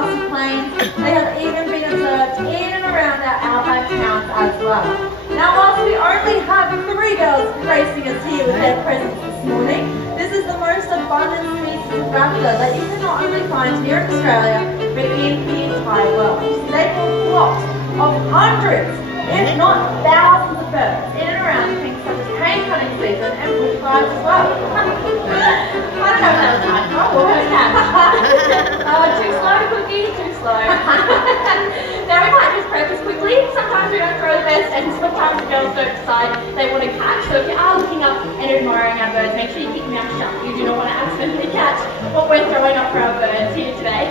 grassy plains. They have even been observed in and around our outback towns as well. Now, whilst we only have 3 girls gracing us here with their presence this morning, this is the most abundant species of raptor that you can not only find here in Australia, but in the entire world. They will flock of hundreds, if not thousands of birds in and around things such as cane cutting season and bushfires as well. I don't know if that was hard, right? Or her cat. Too slow, Cookie, too slow. Now we might just preface quickly. Sometimes we don't throw the best and sometimes the girls don't decide they want to catch. So if you are looking up and admiring our birds, make sure you keep your mouth shut. You do not want to accidentally catch what we're throwing up for our birds here today.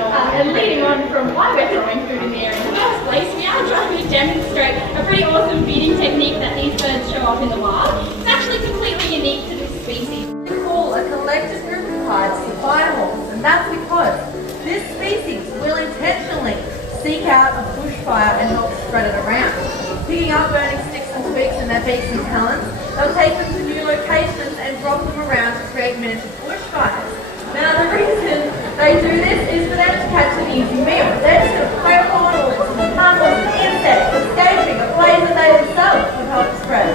And leading on from why we're throwing food in the air in the first place, we are trying to demonstrate a pretty awesome feeding technique that these birds show off in the wild. It's actually completely unique to this species. We call a collective group of kites the firehawks, and that's because this species will intentionally seek out a bushfire and help spread it around. Picking up burning sticks and twigs in their beaks and talons, they'll take them to new locations and drop them around to create miniature bushfires. Now the reason they do this is for them to catch an easy meal. They're just going to prey upon or hunt or insects, escaping a blaze that they themselves have helped spread.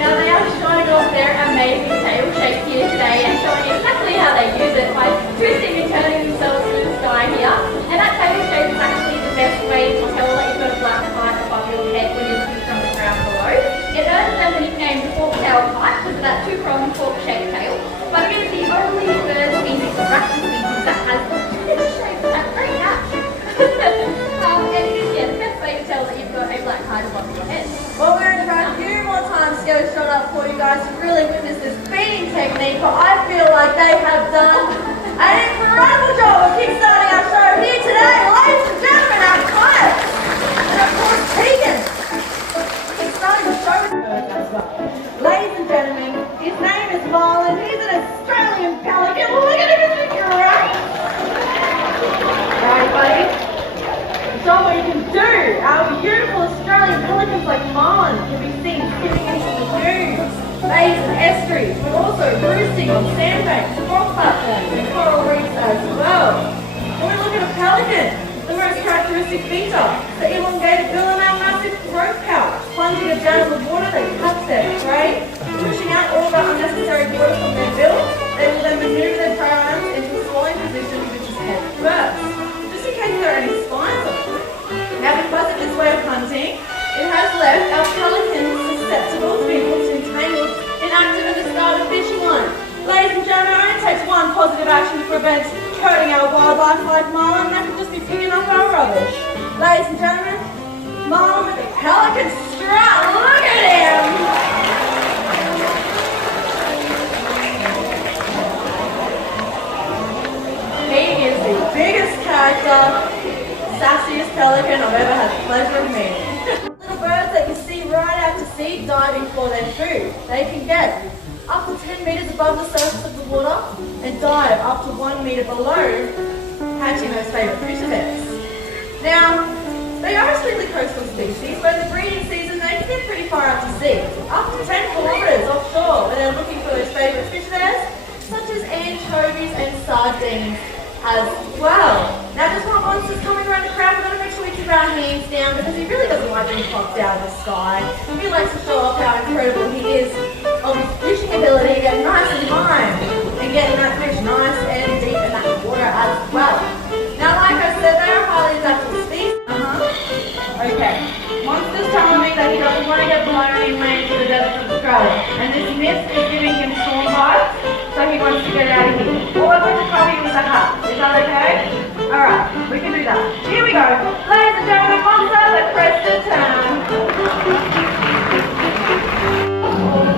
Now they are showing off their amazing tail shape here today and showing exactly how they use it by twisting and turning themselves through the sky here. And that tail shape is actually the best way to tell that you've got a black kite above your head when you're looking from the ground below. It earns them the nickname fork-tailed kite because of that 2-pronged fork-shaped tail. But it is the only bird species, raptor species, that has this shape. That's very catch. And it is, the best way to tell that you've got a black kite above your head. Well, we're going to try a few more times to get a shot up for you guys to really witness this feeding technique, but I feel like they have done an incredible job of kickstarting our show here today. Ladies and gentlemen, our kites. And of course, Tegan. Kickstarting the show with birds as well. Ladies and gentlemen, his name is Marlon. He's an Australian pelican. Look at him, isn't he great? Alright, buddy. Show what you can do. Our beautiful Australian pelicans like Marlon can be seen skipping into the dunes, bays and estuaries, but also roosting on sandbanks, rock platforms and coral reefs as well. When we look at a pelican, the most characteristic feature, the elongated bill and our massive throat pouch. Plunging it down in the water, they catch their prey, pushing out all that unnecessary water from their bill. They will then maneuver their prey items into a swallowing position, which is head first, just in case there are any spines on it. Now, because of this way of hunting, it has left our pelicans susceptible to being hooked and tangled, inactive at the start of fishing line. Ladies and gentlemen, it only takes one positive action to prevent hurting our wildlife like Marlon, and that can just be picking up our rubbish. Ladies and gentlemen, Marlon with the pelican strut, look at him! He is the biggest character, sassiest pelican I've ever had the pleasure of meeting. Little birds that you see right out to sea diving for their food. They can get up to 10 metres above the surface of the water and dive up to 1 metre below, catching those favourite crucifix. Now, they are a strictly coastal species, but in the breeding season they can get pretty far out to sea, up to 10 kilometres offshore, where they're looking for those favourite fish there, such as anchovies and sardines as well. Now, there's more monsters coming around the crowd. We've got to make sure we keep our hands down because he really doesn't like being popped out of the sky. He likes to show off how incredible he is of his fishing ability, getting nice and high and getting that fish nice and deep in that water as well. Now, like I said, they are highly adaptable species. Okay. Monster's telling me that he doesn't want to get blown inland to the desert of Australia, and this mist is giving him storm vibes, so he wants to get out of here. All I'm going to cover you with a hat. Is that okay? Alright, we can do that. Here we go. Ladies and gentlemen, Monster, the crested town.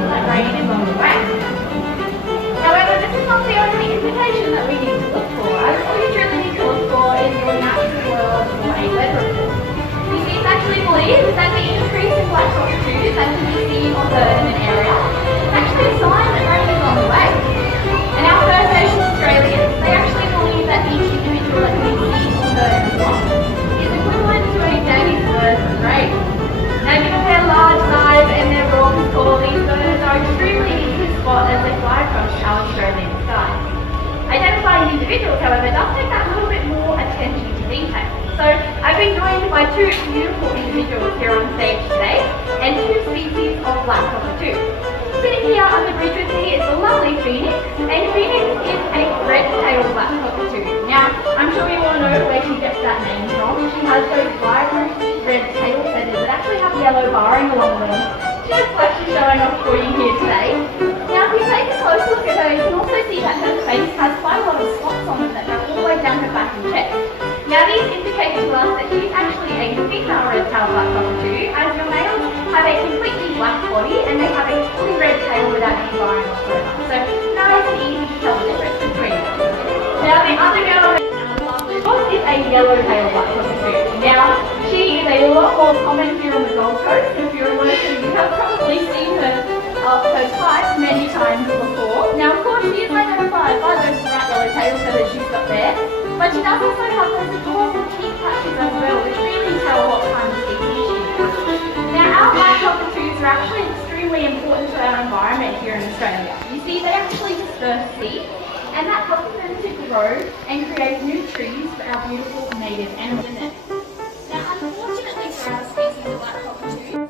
That rain is on the way. However, this is not the only indication that we need to look for. All you really need to look for is your natural world rain weather report. You see, it's actually believed that the increase in black cockatoos that can be seen or heard in an area is actually a sign that rain is on the way. And our First Nations Australians, they actually believe that each individual that can be seen or heard in a flock is equivalent to a day's worth of rain. Now, given their large size and their raucous call, these birds are extremely easy to spot as they fly across our Australian skies. Identifying individuals, however, does take that little bit more attention by two beautiful individuals here on stage today and two species of black cockatoo. Sitting here on the bridge with me is the lovely Phoenix, and Phoenix is a red-tailed black cockatoo. Now, I'm sure you all know where she gets that name from. She has those vibrant red tail feathers that actually have yellow barring along them, just like she's showing off for you here today. Now, if you take a close look at her, you can also see that her face has quite a lot of spots on it that go all the way down her back and chest. Now, these indicate to us that she's actually a female red-tailed black cockatoo, as your males have a completely black body and they have a fully red tail without any barring whatsoever. So, nice and easy to tell the difference between them. Now, the other girl is a yellow-tailed black cockatoo. Now, she is a lot more common here on the Gold Coast. If you're a worker, you have probably seen her type many times before. Now, of course, she is identified by those bright yellow tail feathers she's got there, but she does also have those adorable cheek patches as well, which really tell what kind of species she is. Now, our black cockatoos are actually extremely important to our environment here in Australia. You see, they actually disperse seed, and that helps them to grow and create new trees for our beautiful native animals. Now, unfortunately for our species of black cockatoo,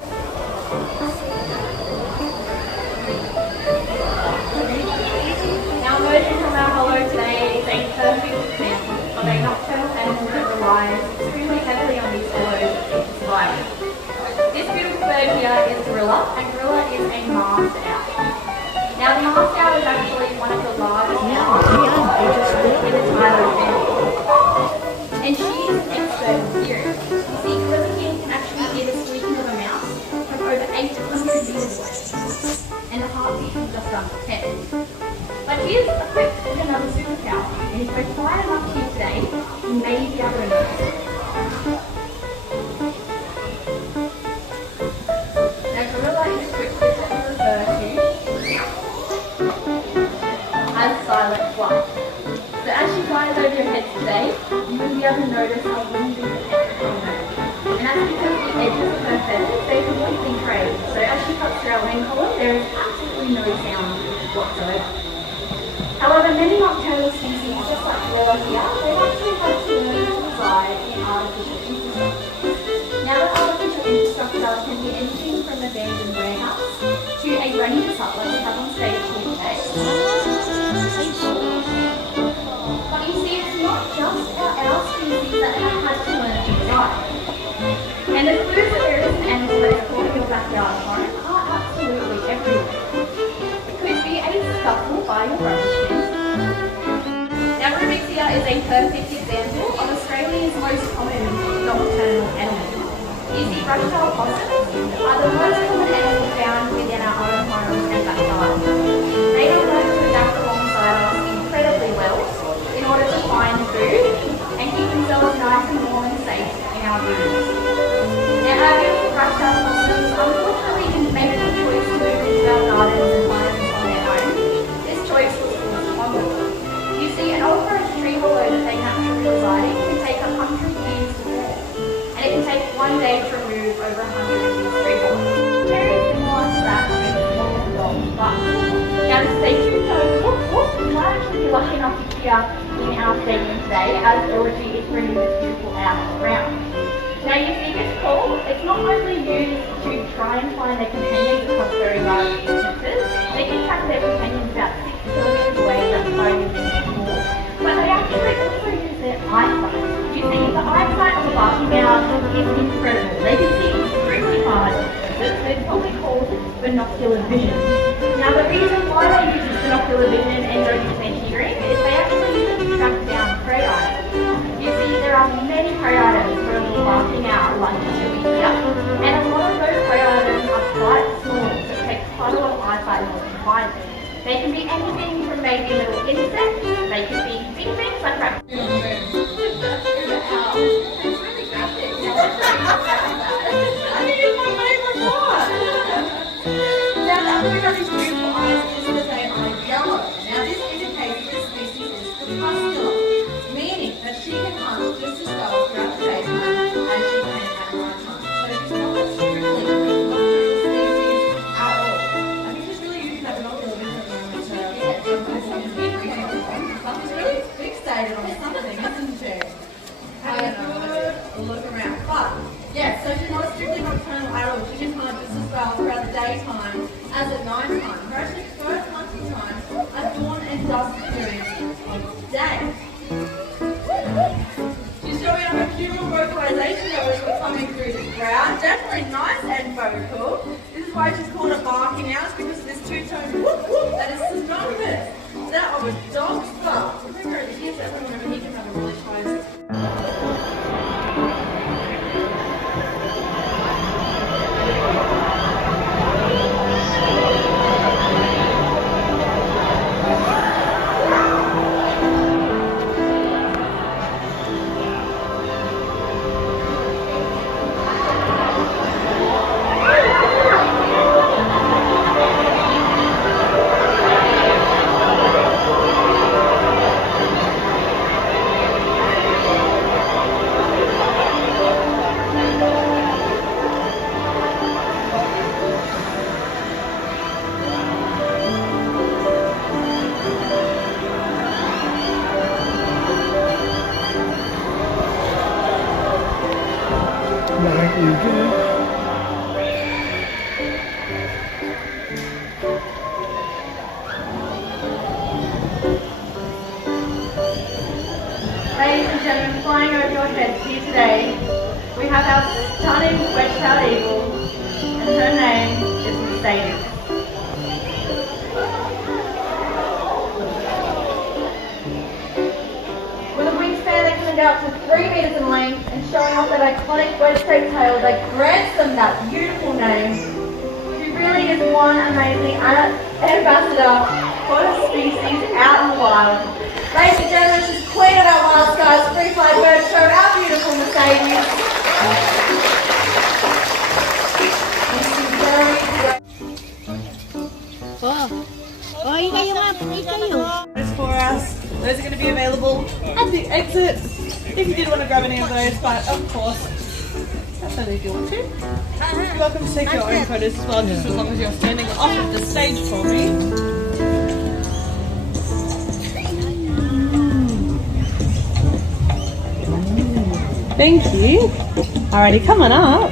emerging from our hollow today is a perfect example of a nocturnal animal that relies extremely heavily on these hollows to survive. This beautiful bird here is Gorilla, and Gorilla is a masked owl. Now, the masked owl is actually one of the largest owls in the entire family. And she is an expert in hearing. You see, Gorilla here can actually hear the squeaking of a mouse from over 800 meters away, and the heartbeat is just under 10. But she is equipped with another superpower, and if we're quiet enough here today, we may be able to notice it. Now, Gorilla is equipped with what we refer to as silent flight. So as she flies over your heads today, you will be able to notice how windy the petrol is. And that's because the edges of her feathers, they completely trade. So as she cuts through our wing column, there is absolutely no sound whatsoever. However, many nocturnal species, just like Gorilla here, they actually have to learn to reside in artificial infrastructure. Now, the artificial infrastructure can be anything from an abandoned warehouse to a running hut like we have on stage here today. But you see, it's not just our species that have had to learn to reside. And the clues that there is an animal that is called your backyard home are absolutely everywhere. It could be a scuffle by your rubbish bin. Now, Rubik's here is a perfect example of Australia's most common nocturnal animal. You see, brush-tailed possums are the most common animals found within our own homes and backyards. They have learned to adapt alongside us incredibly well in order to find food and keep themselves nice and warm and safe in our rooms. Now, our beautiful brush-tailed possums unfortunately didn't make the choice to move into our gardens and homes on their own. This choice was forced upon them. You see, an old forest tree hollow that they naturally reside in can take 100 years to form, and it can take one day to remove over 100 of these tree hollows. Very similar to that of a small dog butt. Now, to stay true to you might actually be lucky enough to hear in our stadium today as Elegy is bringing this beautiful owl around. Now, you see this call, it's not only used to try and find their companions across very large distances. They can track their companions about 6 kilometers away, that's 5 minutes more. But they actually also use their eyesight. You see, the eyesight of the barking owl is incredible. They can see extremely far distances, so it's what we call binocular vision. Now, the reason why they use this binocular vision and don't use their hearing is they actually use it to track down prey items. You see, there are many prey items for a little barking owl like this over here, and a lot of those prey items are quite small, so it takes quite a lot of eyesight in order to find them. They can be anything from maybe little insects, they can be big things like rabbits. Something last period of the day. She's showing up a few more vocalization levels were coming through the crowd. Definitely nice and vocal. This is why she's called a barking out, because this two-tone whoop whoop that is synonymous to that of a dog's bark. Remember, it gives everyone over here can have a really close. Ladies and gentlemen, flying over your heads here today, we have our stunning wedge-tailed eagle, and her name is Mercedes. With a wingspan that can out to 3 meters in length and showing off that iconic wedge-shaped tail that grants them that beautiful name, she really is one amazing ambassador for her species out in the wild. Ladies and gentlemen, she's queen of our Wild Skies Free Fly Bird Show, our beautiful Mercedes. Those for us. Those are going to be available at the exit if you did want to grab any of those, but of course, that's only if you want to. You're welcome to take your own photos as well, just as long as you're standing off of the stage for me. Thank you. Alrighty, come on up.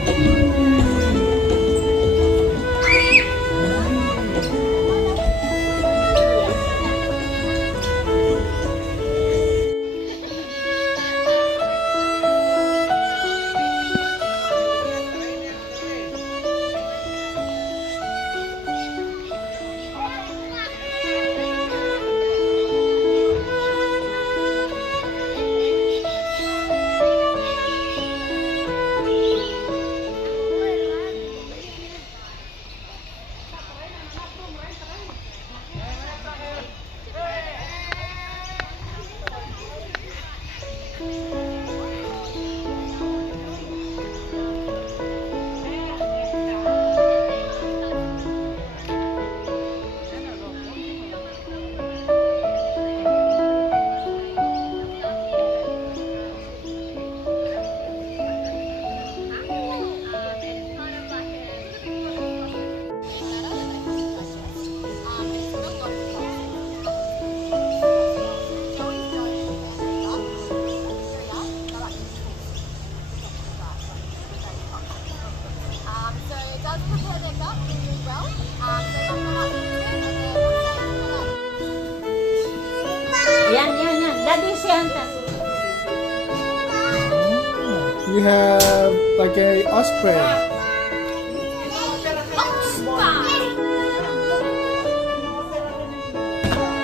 You have like a osprey.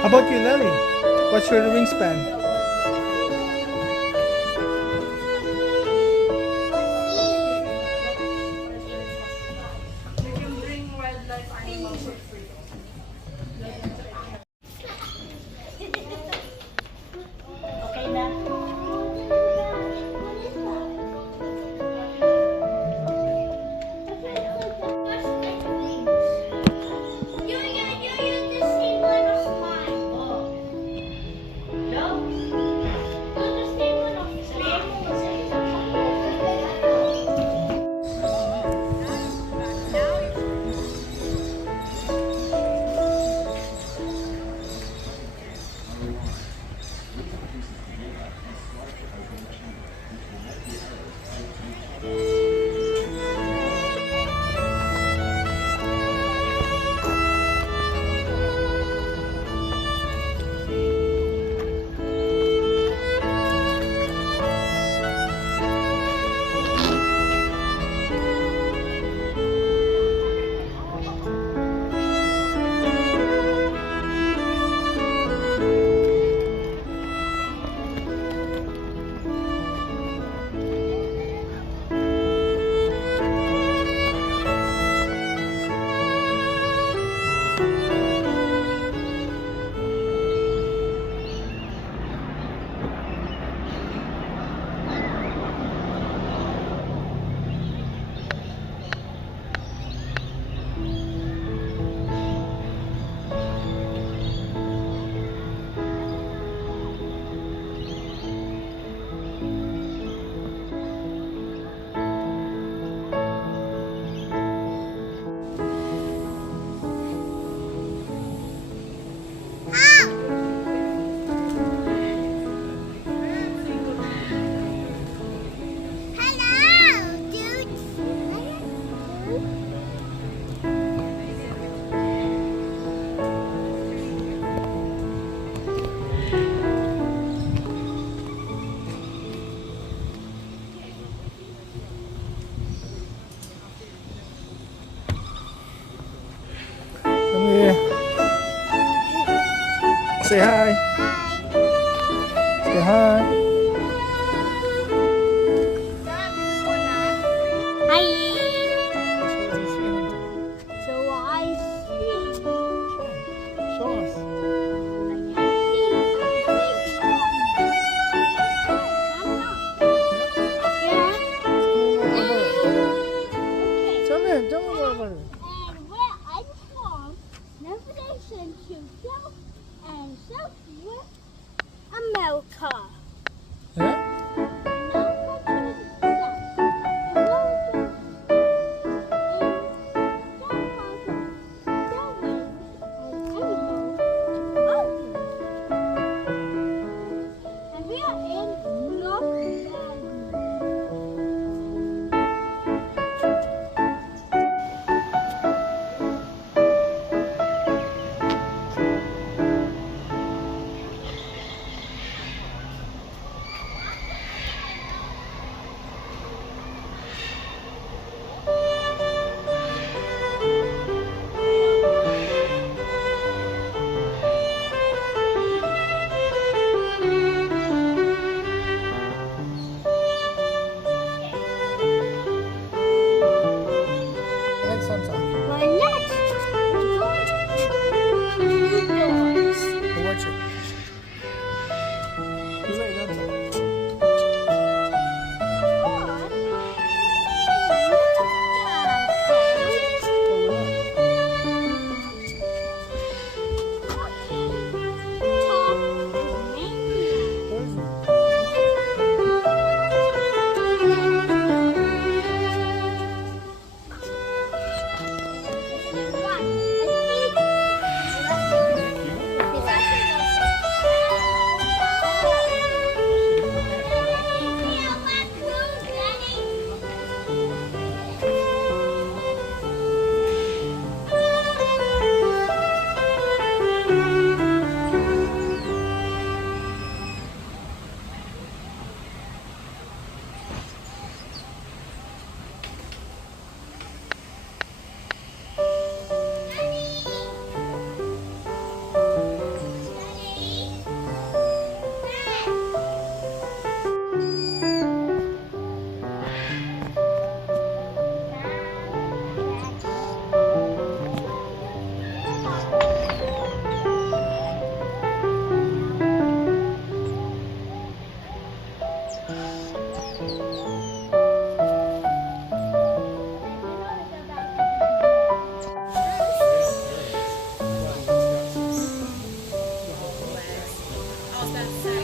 How about you, Lily? What's your wingspan? hi. Say hi. Hi. So I see. Show us. Tell me more about it. And where I'm from, navigation to South and Southwest America. Yeah? And we are in North Next one, son. My next doors. Watch it. You like that, son? Where is it? I was about to say.